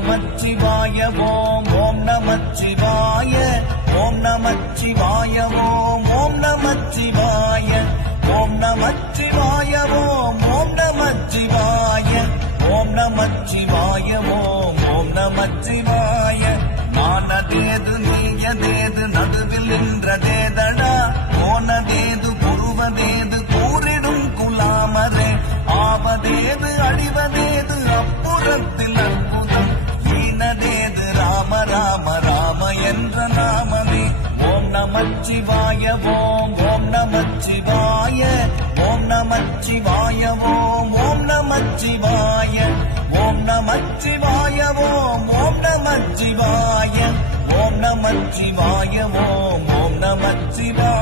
நமச்சிவாய ஓம் ஓம் நமச்சிவாய ஓம் நமச்சிவாய ஓம் ஓம் நமச்சிவாய ஓம் நமச்சிவாய ஓம் ஓம் நமச்சிவாய ஓம் நமச்சிவாய ஓம் ஓம் நமச்சிவாய நானதேது நீயதேது நடுவில் நின்றதேதடா போனதேது குருவதேது கூறிடும் குலாமரே ஆவதேது அழிவதேது அப்புறத்தில் அற்புதம் ஈனதேது ராம ராம ராம என்ற நாமமே ஓம் நமச்சிவாய ஓம் ஓம் நமச்சிவாய ஓம் நமச்சிவாய ஓம் ஓம் நமச்சிவாய ஓம் நமச்சிவாய ஓம் ஓம் நமச்சிவாய ஓம் நமச்சிவாய ஓம் ஓம் நமச்சிவாய